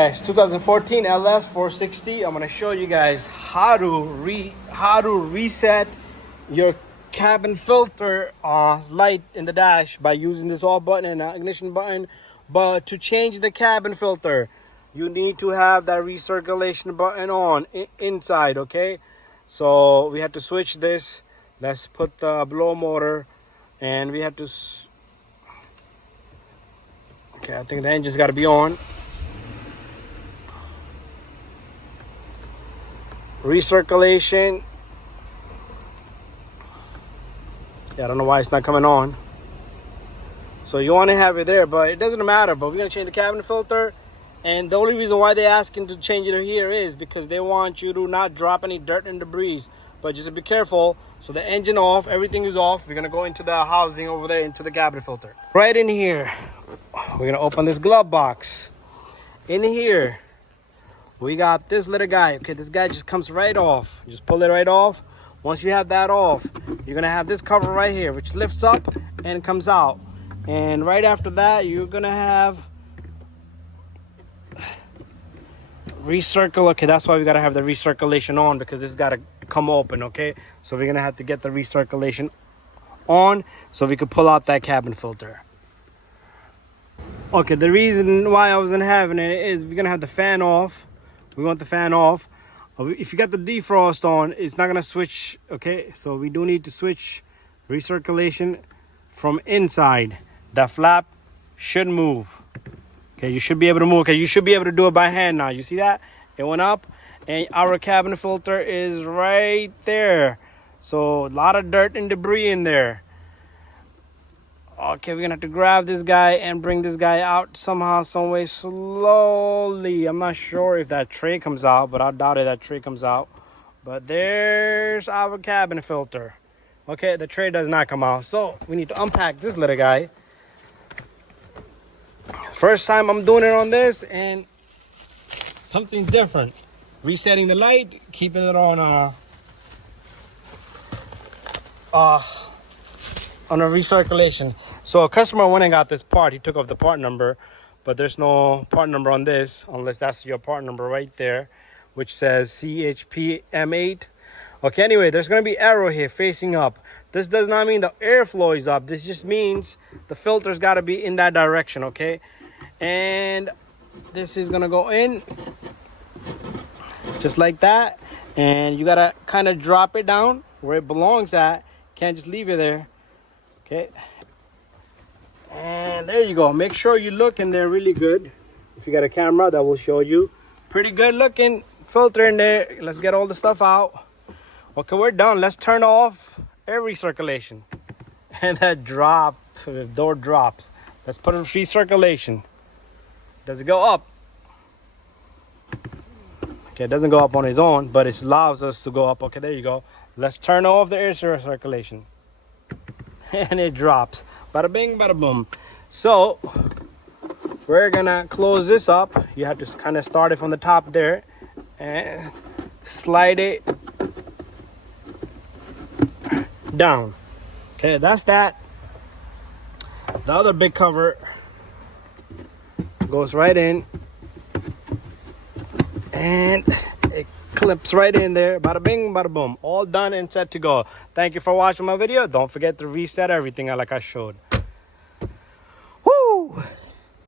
Guys, 2014 LS460. I'm gonna show you guys how to reset your cabin filter light in the dash by using this off button and ignition button. But to change the cabin filter, you need to have that recirculation button on inside. Okay, so we have to switch this. Let's put the blow motor, and we have to. Okay, I think the engine's got to be on. Recirculation. Yeah, I don't know why it's not coming on. So you want to have it there, but it doesn't matter. But we're gonna change the cabin filter, and the only reason why they're asking to change it here is because they want you to not drop any dirt and debris. But just be careful. So the engine off, everything is off. We're gonna go into the housing over there, into the cabin filter. Right in here, we're gonna open this glove box. In here, we got this little guy. Okay, this guy just comes right off. Just pull it right off. Once you have that off, you're gonna have this cover right here, which lifts up and comes out. And right after that, you're gonna have recircle. Okay, that's why we gotta have the recirculation on, because this gotta come open. Okay, so we're gonna have to get the recirculation on so we could pull out that cabin filter. Okay, the reason why I wasn't having it is we're gonna have the fan off. We want the fan off. If you got the defrost on, it's not gonna switch. Okay, so we do need to switch recirculation from inside. That flap should move. Okay, you should be able to move. Okay, you should be able to do it by hand now. You see that? It went up, and our cabin filter is right there. So a lot of dirt and debris in there. Okay, we're gonna have to grab this guy and bring this guy out somehow, some way, slowly. I'm not sure if that tray comes out, but I doubt it that tray comes out. But there's our cabin filter. Okay, the tray does not come out, so we need to unpack this little guy. First time I'm doing it on this, and something different. Resetting the light, keeping it on a recirculation. So a customer went and got this part. He took off the part number, but there's no part number on this unless that's your part number right there, which says CHPM8. Okay, anyway, there's going to be arrow here facing up. This does not mean the airflow is up. This just means the filter's got to be in that direction. Okay, and this is going to go in just like that, and you got to kind of drop it down where it belongs at. Can't just leave it there. Okay, and there you go. Make sure you look in there really good. If you got a camera, that will show you. Pretty good looking filter in there. Let's get all the stuff out. Okay, we're done. Let's turn off air recirculation. And that drop, the door drops. Let's put in recirculation. Does it go up? Okay, it doesn't go up on its own, but it allows us to go up. Okay, there you go. Let's turn off the air circulation. And it drops. Bada bing, bada boom. So we're gonna close this up. You have to kind of start it from the top there and slide it down. Okay, that's that. The other big cover goes right in, and it clips right in there. Bada bing, bada boom. All done and set to go. Thank you for watching my video. Don't forget to reset everything like I showed.